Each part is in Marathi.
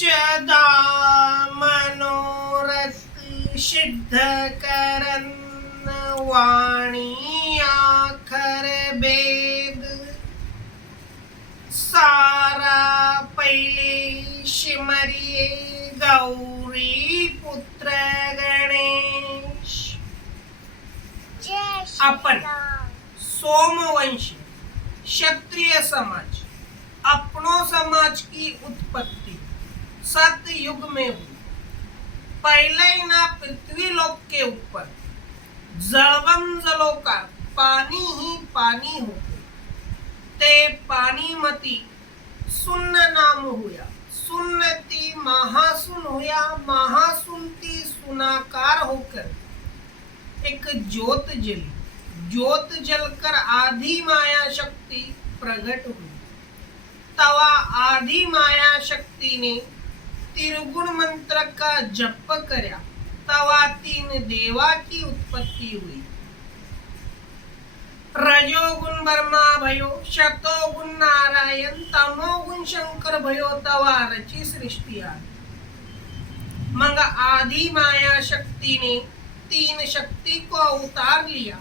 सदा मनोरथ सिद्ध करन वाणी आखर बेद सारा पहिले शिमरिये गौरी पुत्र गणेश। अपन सोमवंशी क्षत्रिय समाज अपनों समाज की उत्पत्ति सतयुग में हुई। पहले ना पृथ्वी लोक के ऊपर जलवम जलोकार पानी ही पानी होते, ते पानी मती सुन्न नाम हुआ, सुन्नती महासुन हुआ, महासुनती सुनाकार होकर एक ज्योत जली, ज्योत जलकर आदि माया शक्ति प्रकट हुई। तवा आदि माया शक्ति ने त्रिगुण मंत्र का जप करया, तवा तीन देवा की उत्पत्ति हुई। रजोगुण ब्रह्मा भयो, शतोगुण नारायण, तमोगुण शंकर भयो, तवा रची सृष्टि आदि। मग आदि माया शक्ति ने तीन शक्ति को अवतार लिया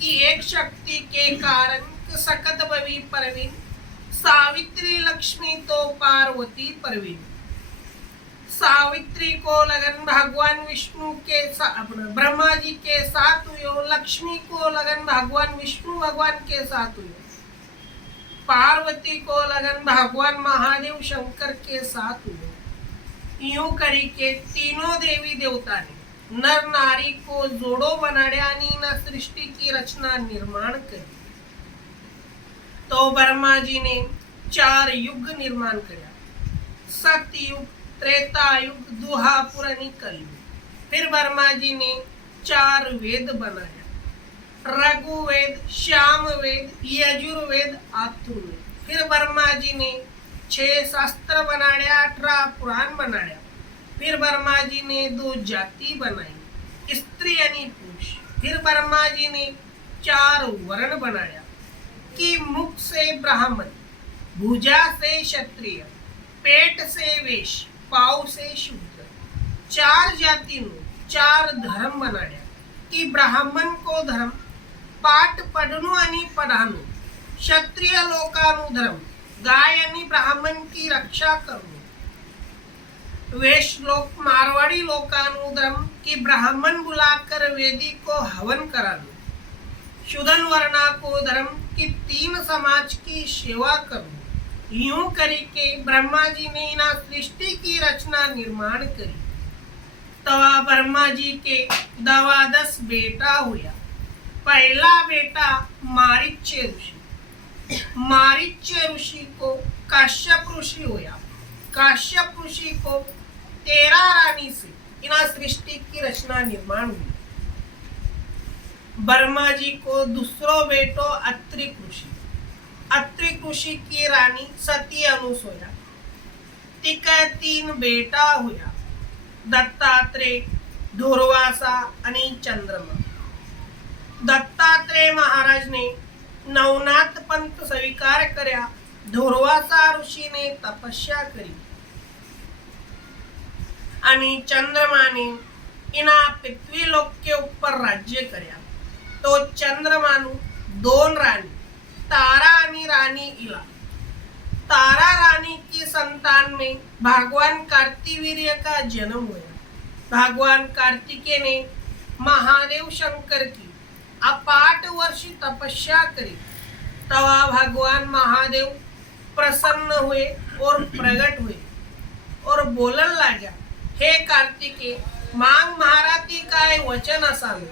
कि एक शक्ति के कारण सकत भवी परवीन, सावित्री लक्ष्मी तो पार्वती परवीन। सावित्री को लगन भगवान विष्णु के ब्रह्मा जी के साथ हुई, लक्ष्मी को लगन भगवान विष्णु भगवान के साथ हुई, पार्वती को लगन भगवान महादेव शंकर के साथ हुई। यूं करी के तीनों देवी देवता ने नर नारी को जोड़ो बनाड्या आणि न सृष्टि की रचना निर्माण करी। तो ब्रह्मा जी ने चार युग निर्माण किया, सतयुग, त्रेतायुग, दुहापुर आणि कलयुग। फिर ब्रह्मा जी ने चार वेद बनाया, रघुवेद, श्यामवेद, यजुर्वेद, अथर्ववेद। फिर ब्रह्मा जी ने 6 शास्त्र बनाया, 18 पुराण बनाया। फिर ब्रह्मा जी ने 2 जाति बनाई, स्त्री आणि पुरुष। फिर ब्रह्मा जी ने 4 वर्ण बनाया कि मुख से ब्राह्मण, भुजा से क्षत्रिय, पेट से वैश्य, पाव से शूद्र। 4 जाति नु 4 धर्म बनाया कि ब्राह्मण को धर्म पाठ पढ़नु आणि पढ़ानु, क्षत्रिय लोकानु धर्म गाय आणि ब्राह्मण की रक्षा करनु, वैश्य लोक मारवाड़ी लोकानु धर्म की ब्राह्मण बुलाकर वेदी को हवन करानु, शूद्र वर्णा को धर्म की 3 समाज की सेवा करूं। यूं करी के ब्रह्मा जी ने ना सृष्टि की रचना निर्माण करी। तवा ब्रह्मा जी के 12 बेटा हुआ। पहला बेटा मारीच्य ऋषि, मारीच्य ऋषि को काश्यप ऋषि हुआ। काश्यप ऋषि को 13 रानी से इना सृष्टि की रचना निर्माण हुई। ब्रह्मा जी को दूसरो बेटो अत्रि ऋषि, अत्रि ऋषि की रानी सती अनुसुया, तिका 3 बेटा हुआ, दत्तात्रेय, धुर्वासा आणि चंद्रमा। दत्तात्रेय महाराज ने नवनाथ पंथ स्वीकार करया, धुर्वासा ऋषि ने तपस्या करी आणि चंद्रमा ने इना पृथ्वी लोक के ऊपर राज्य करया। तो चंद्रमानु 2 रानी, तारा आणि रानी इला। तारा रानी की संतान में भगवान कार्तिवीर्य का जन्म हुआ। भगवान कार्तिकेय ने महादेव शंकर की अपाट वर्षी तपस्या करी। तवा भगवान महादेव प्रसन्न हुए और प्रकट हुए और बोलन लाग्या, हे कार्तिकेय मांग महाराती काय वचन असावे।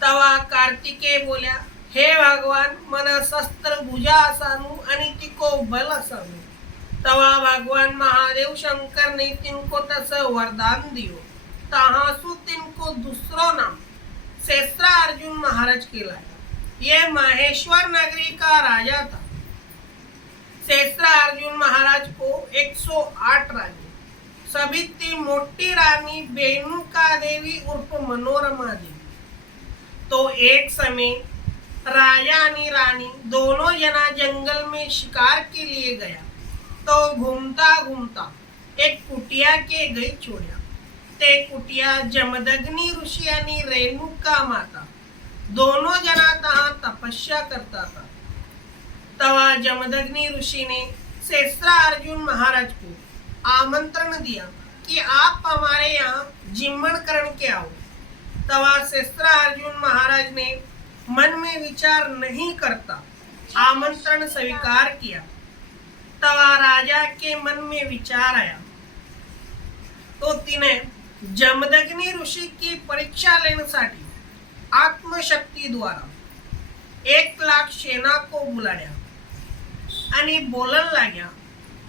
तवा कार्तिकेय बोल्या, हे भगवान मन शस्त्र भुजा असानु आणि तिको बल असावे। तवा भगवान महादेव शंकर ने तिनको तस वरदान दियो। तहासु तिनको दूसरो नाम शेषरा अर्जुन महाराज कहलाया। ये महेश्वर नगरी का राजा था। शेषरा अर्जुन महाराज को 108 रानी, सभी थी मोटी रानी बेनुका देवी उर्फ मनोरमा देवी। तो एक समय राजा आणि रानी दोनों जना जंगल में शिकार के लिए गया। तो घूमता घूमता एक कुटिया के गई छोड्या। ते कुटिया जमदग्नी ऋषी आणि रेणुका माता दोनों जना तहा तपस्या करता था। तवा जमदग्नि ऋषि ने शेषरा अर्जुन महाराज को आमंत्रण दिया कि आप हमारे यहाँ जिम्मन करण के आओ। तवा शेषरा अर्जुन महाराज ने मन में विचार नहीं करता आमंत्रण स्वीकार किया। तवा राजा के मन में विचार आया तो तिने जमदग्नि ऋषि की परीक्षा लेण्यासाठी आत्मशक्ति द्वारा 1,00,000 सेना को बुलाया आणि बोलन लाग्या,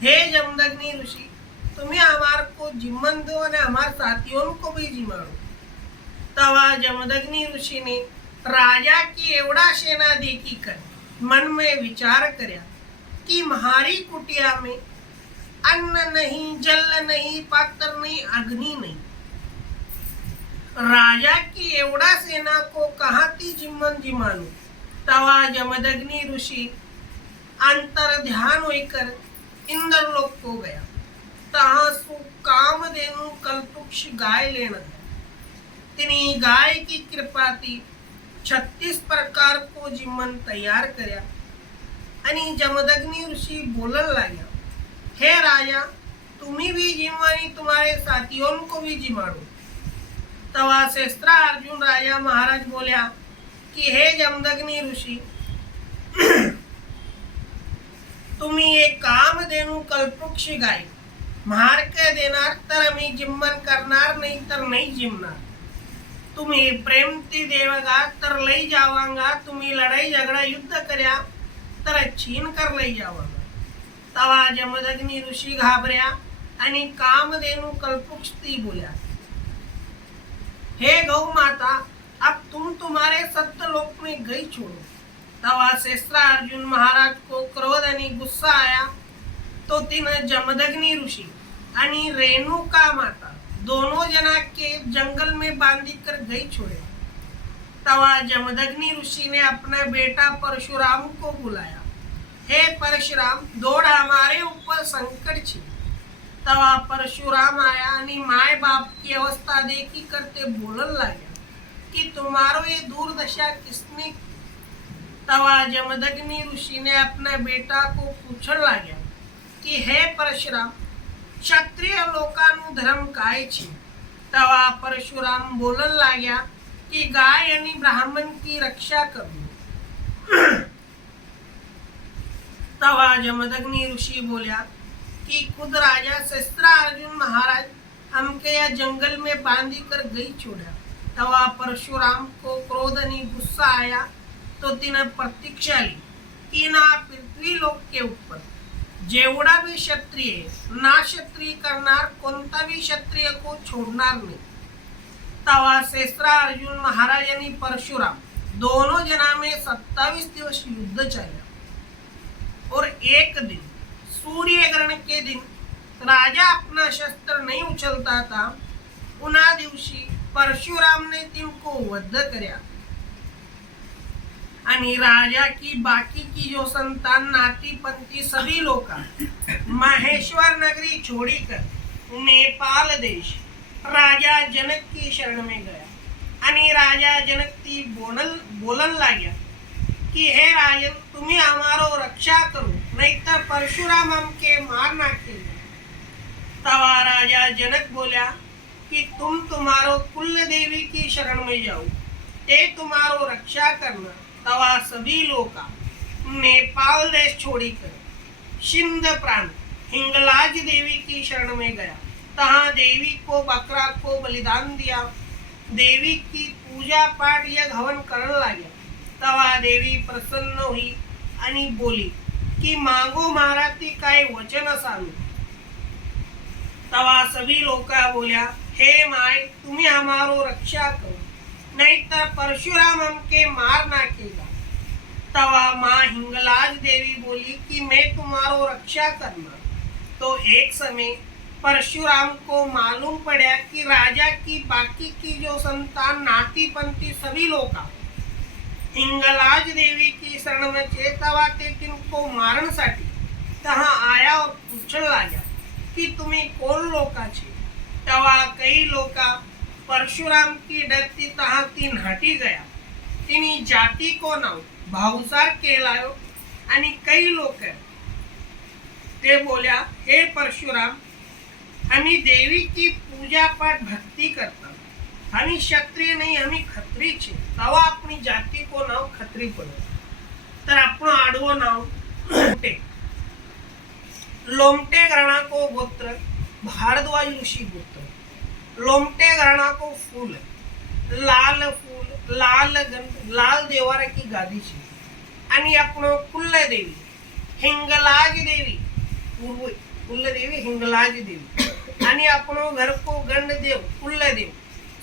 हे जमदग्नि ऋषि, तुम्हें हमार को जिम्मन दो और हमारे साथियों को भी जिम्माड़ो। तवा जमदग्नि ऋषि ने राजा की एवढा सेना देखी कर मन में विचार करया कि हमारी कुटिया में अन्न नहीं, जल नहीं, पात्र नहीं, अग्नि नहीं। राजा की एवढा सेना को कहाँ ती जिम्मन जिमानू। तवा जमदग्नि ऋषि अंतर ध्यान होकर इंद्रलोक को गया। तहाँ सु कामधेनु कल्पवृक्ष गाय लेना है। तिनी गाय की कृपा थी 36 प्रकार को जिम्मन तैयार करया आणि जमदग्नि ऋषि बोलन लाग्या, हे राजा, तुम्ही भी जिम्मानी तुम्हारे साथियों को भी जिम्माड़ो। तवा शेषरा अर्जुन राजा महाराज बोल्या कि हे जमदग्नि ऋषि, तुम्ही एक कामधेनु कल्पवृक्ष गाय मार के देणार तर आम्ही जिम्मन करणार, नाही तर नाही जिमणार। तुम्ही प्रेमती देवगा तर लई जावांगा, तुम्ही लड़ाई झगड़ा युद्ध कर्या तर छीन कर लई जावांगा। तवा जमदग्नि ऋषि घाबऱ्या आणि कामधेनु कल्पवृक्ष ती बोल्या, हे गौ माता, अब तुम तुम्हारे सत्यलोक में गई छोड़ो। तवा शेषरा अर्जुन महाराज को क्रोध आणि गुस्सा आया तो तिने जमदग्नि ऋषि आणि रेणुका माता दोनों जना के जंगल में बांधी कर गई छोड़े। तवा जमदग्नि ऋषि ने अपना बेटा परशुराम को बुलाया, हे परशुराम, दौड़ हमारे ऊपर संकट छी। तवा परशुराम आया आणि माय बाप की अवस्था देखी करते बोलन लगा कि तुम्हारो ये दुर्दशा किसने। तवा जमदग्नि ऋषि ने अपने बेटा को पूछन लगा कि हे परशुराम, क्षत्रिय लोकानु धर्म काय छे। तवा परशुराम बोलन लगा कि गाय आणि ब्राह्मण की रक्षा करो। तवा जमदग्नि ऋषि बोल्या कि खुद राजा शेषरा अर्जुन महाराज हमके या जंगल में बांधी कर गई छोड़ा। तवा परशुराम को क्रोध आणि गुस्सा आया तो तिने प्रतीक्षा ली कि ना पृथ्वी लोक के ऊपर जेवढा भी क्षत्रिय ना क्षत्रिय करणार, कोणता भी क्षत्रिय को छोड़णार नहीं। तवा शेषरा अर्जुन महाराज आणि परशुराम दोनों जना में 27 दिवस युद्ध चला और एक दिन सूर्य ग्रहण के दिन राजा अपना शस्त्र नहीं उछलता था। उन्हा दिवशी परशुराम ने तिनको वध कर्या आणि राजा की बाकी की जो संतान, नाती पंथी सभी लोग महेश्वर नगरी छोड़कर नेपाल देश राजा जनक की शरण में गया आणि राजा जनक ती बोलन लाग्या कि हे राजन, तुम्ही हमारो रक्षा करो, नहीं तो परशुराम हमके मार नाखेगा। तवा राजा जनक बोला कि तुम तुम्हारो कुल देवी की शरण में जाओ, ते तुम्हारो रक्षा करना। तवा सभी लोग नेपाल देश छोड़कर सिंध प्रांत हिंगलाज देवी की शरण में गया। तहाँ देवी को बकरा को बलिदान दिया, देवी की पूजा पाठ या हवन करने लगा। तवा देवी प्रसन्न हुई आणि बोली कि मांगो महाराज ती काय वचन असावे। तवा सभी लोग बोल्या, हे माय, तुम्ही हमारो रक्षा करो, नहीं तो परशुराम हमके मार नाखेगा। तवा माँ हिंगलाज देवी बोली कि मैं तुम्हारो रक्षा करना। तो एक समय परशुराम को मालूम पड़ा कि राजा की बाकी की जो संतान, नाती पंथी सभी लोग हिंगलाज देवी की शरण में थे। तवा ते तिनको मारण्यासाठी तहाँ आया और पूछने लगा कि तुम्ही कोण लोकाचे? तेव्हा कई लोका परशुराम की डरती तहा तीन हटी गया, तिनी जाती को नाव भाऊसार केलायो. आणि कई लोक ते बोल्या, हे परशुराम, आम्ही देवीची पूजा पाठ भक्ती करतात आणि क्षत्रिय नाही, आम्ही खत्रीचे. तेव्हा आपली जाती को नाव खत्री पडत. तर आपण आडवं नाव लोमटे. लोमटे घराणा को गोत्र भारद्वाज ऋषी गोत्र. लोमटे घराणा को फूल लाल गंध लाल देवारा की गादीची. आणि आपण कुलदेवी हिंगलाज देवी कुलदेवी हिंगलाज देवी. आणि आपण घर को गंड देव कुलदेव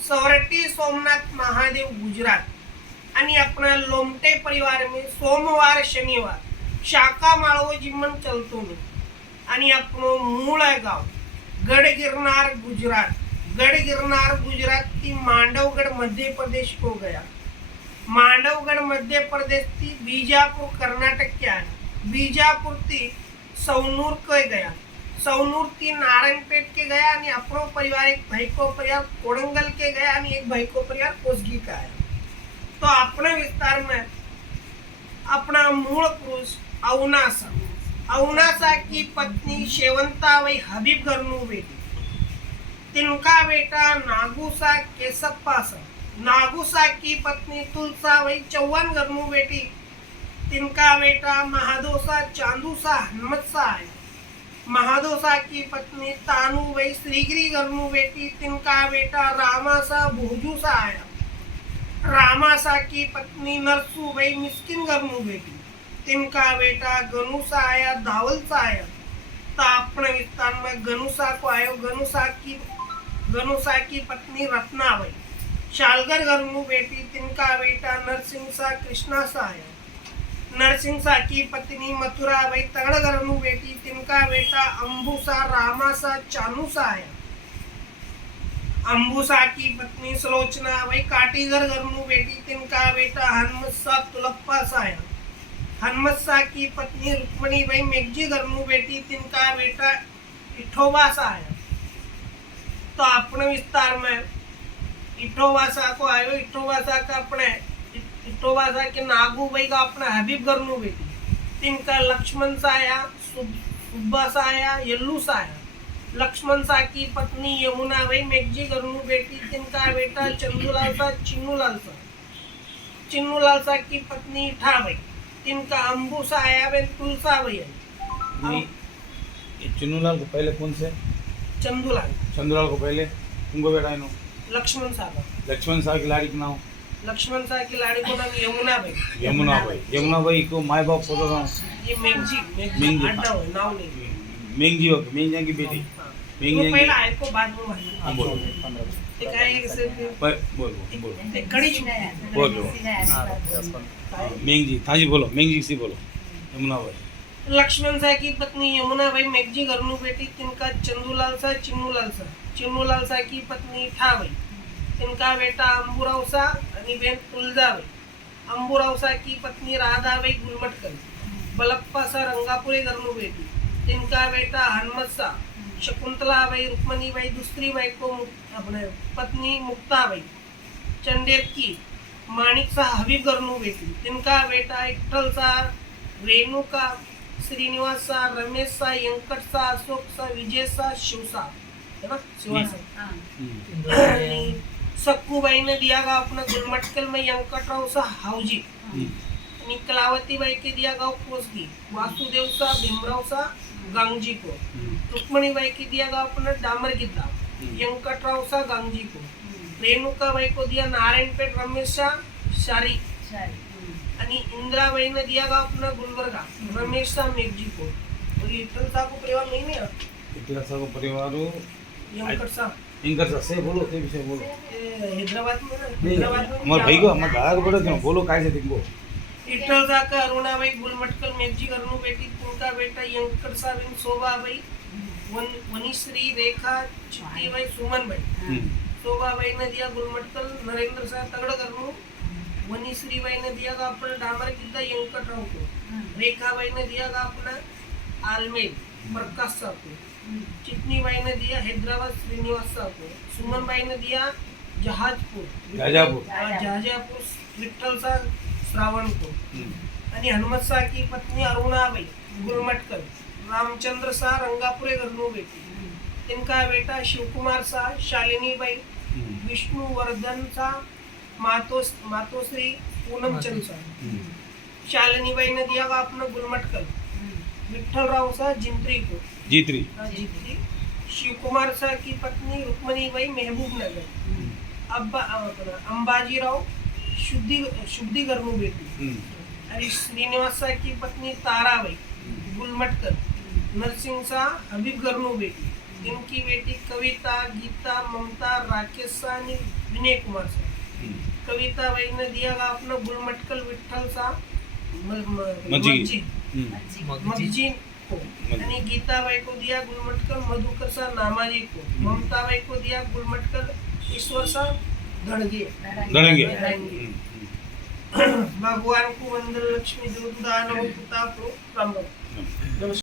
सौरटी सोमनाथ महादेव गुजरात. आणि अपना लोमटे परिवार में सोमवार शनिवार शाखा माळव जिम्मन चलतो में. आणि आपण मूळ गाव गढ़ गिरनार गुजरात. गढ़ गिरनार गुजरात की मांडवगढ़ मध्य प्रदेश को गया. मांडवगढ़ मध्य प्रदेश की बीजापुर कर्नाटक के आया. बीजापुर थी सौनूर को गया. सौनूर थी नारायणपेट के गया. आणि अपनो परिवार एक भाई को परिवार कोडंगल के गया आणि एक भाई को परिवार कोसगी का आया. तो अपने विस्तार में अपना मूल पुरुष अवनासा. अवनासा की पत्नी शेवंता वही हबीब गर्नू बेटी. तिनका बेटा नागूसा केसप्पा सा. नागूसा की पत्नी तुलसा वही चौवन गर्नू बेटी. तिनका बेटा महादोसा चांदूसा हनुमतसा है. महादोसा की पत्नी तानू वही श्रीगिरी गर्नू बेटी. तिनका बेटा रामासा भोजूसा आया. रामासा की पत्नी नरसू वही मिस्किन गर्नू बेटी. तिनका बेटा गनुसा आया दावलसा आया. तो अपने विस्तार में गनुसा को आयो. गनुसा की पत्नी रत्ना वही शालगर गर्नू बेटी. तिनका बेटा नरसिंह सा कृष्णा सा आया. नरसिंह की पत्नी मथुरा वही तगड़ गर्नू बेटी. तिनका बेटा अंबुसा रामासा चानूसा आया. अंबुसा की पत्नी सलोचना वही काटीगर गर्नू बेटी. तिनका बेटा हनुमतसा तुलप्पा सा आया. हनुमतसा की पत्नी रुक्मणी वही मेघजी गर्नू बेटी. तिनका बेटा इठोबा सा आया. तो अपने विस्तार में इठोबासा को आयो. इठोबासा का अपने इठोबासा के नागू भाई का अपना हबीब गर्नू बेटी. तिनका लक्ष्मण सा आया. सुब्बा सा आया. यल्लू सा आया. लक्ष्मण सा की पत्नी यमुना भाई मेघजी गर्नू बेटी. तिनका बेटा चंदूलाल सा चिन्नूलाल सा. चिन्नूलाल सा की पत्नी इठा भाई. तिनका अंबू सा आया. वे तुलसा भाई आई. चिन्नूलाल को पहले कौन से? चंदूलाल. चंदूलाल को पहले उनको बेटा है लक्ष्मण सा. लक्ष्मण शाह की लाड़ी का नाम? लक्ष्मण सा की लाड़ी को नाम यमुना भाई. यमुना भाई. यमुना भाई को माय बाप को तो ये मेघजी अड्डा हो नाव नहीं. मेंगजी हो मेंगजी की बेटी. वो पहला है को बाद में भाई. हां बोलो. ते काय कैसे बोल ते कड़ी छू बोलो. मेंगजी थाजी बोलो. मेंगजी से बोलो. यमुना भाई. लक्ष्मण सा की पत्नी यमुना भाई मेघजी गर्नू बेटी. तिनका चंदूलाल सा चिन्नूलाल सा. चिन्नूलाल सा की पत्नी ठा भाई. तिनका बेटा अंबुराव सा आणि बेन तुलजा भाई. अंबुराव सा की पत्नी राधा भाई गुलमटकर. बलप्पा सा रंगापुरे गर्नू बेटी. तिनका बेटा हनुमत सा. शकुंतला भाई रुक्मणी भाई दूसरी भाई को अपने पत्नी मुक्ता भाई. चंडेर की माणिक सा हबीब गर्नू बेटी. तिनका बेटा इठल सा रेणुका श्रीनिवास सा रमेश सा यंकट सा अशोक सा विजय सा शिवसा है ना. शिवा सा. सक्कूबाई ने दिया गाँव अपना गुलमटकल में यंकटराव सा हाउजी. आणि कलावती बाई के दिया गाँव कोसगी. वासुदेव सा भीमराव सा गांगजी को. रुक्मणी बाई के दिया गाँव अपना डामर गिद्दा. यंकटराव सा गांगजी को. रेणुका बाई को दिया नारायणपेट रमेश सा शारी. आणि इंदिराबाई ने दिया गाँव अपना गुलबर्गा रमेश सा मेघजी को. और ये इठल सा को परिवार नहीं है. इठल सा को परिवार यंकट सा इंकर से बोलो. ते विषय बोलो. हैदराबाद में हमारे भाई को हमारे दादा को बोलो. बोलो काय से तुमको. इठल सा का अरुणाबाई गुलमटकल मेघजी गर्नू बेटी. तिनका बेटा यंकट सा बिन शोभाबाई वनीश्री रेखा चिट्टीबाई सुमनबाई. शोभाबाई ने दिया गुलमटकल नरेंद्र सा तगड़ गर्नू. वनीश्रीबाई ने दिया का अपना डामर गिद्दा यंकटराव को. रेखाबाई ने दिया का अपना आलमेल प्रकाश सा को, चितनीबाई ने दिया हैदराबाद श्रीनिवास सा को, सुमनबाई ने दिया जहाजपूर जहाजापूर विठ्ठल सा श्रावण को, आणि हनुमत शाह की पत्नी अरुणाबाई गुलमटकर, रामचंद्र शाह रंगापुरे घरनू बेटी, इनका बेटा शिवकुमार शाह, शालिनीबाई, विष्णुवर्धन शाह, मातोश्री पूनमचंद शाह, शालिनीबाई ने दिया अपना गुलमटकर, विठ्ठलराव शाह जिंत्री को, जीत्री जीत्री, शिवकुमार शाह की पत्नी रुक्मणीबाई महबूब नगर, अंबाजीराव शुद्धी घरनू बेटी, आणि श्रीनिवास शाह की पत्नी ताराबाई गुलमटकर, नरसिंह शाह हबीब घरनू बेटी, इनकी बेटी कविता, गीता, ममता, राकेश शाह आणि विनय कुमार शाह. कविताबाई ने दिया अपना गुलमटकल विठ्ठल शाह मगजी को, आणि गीताबाई को दिया गुलमटकल मधुकर शाह नामाजी को, ममताबाई को दिया गुलमटकल ईश्वर शाह धड़ंगे. भगवान को वंदन लक्ष्मी देव दानव पुता को राम.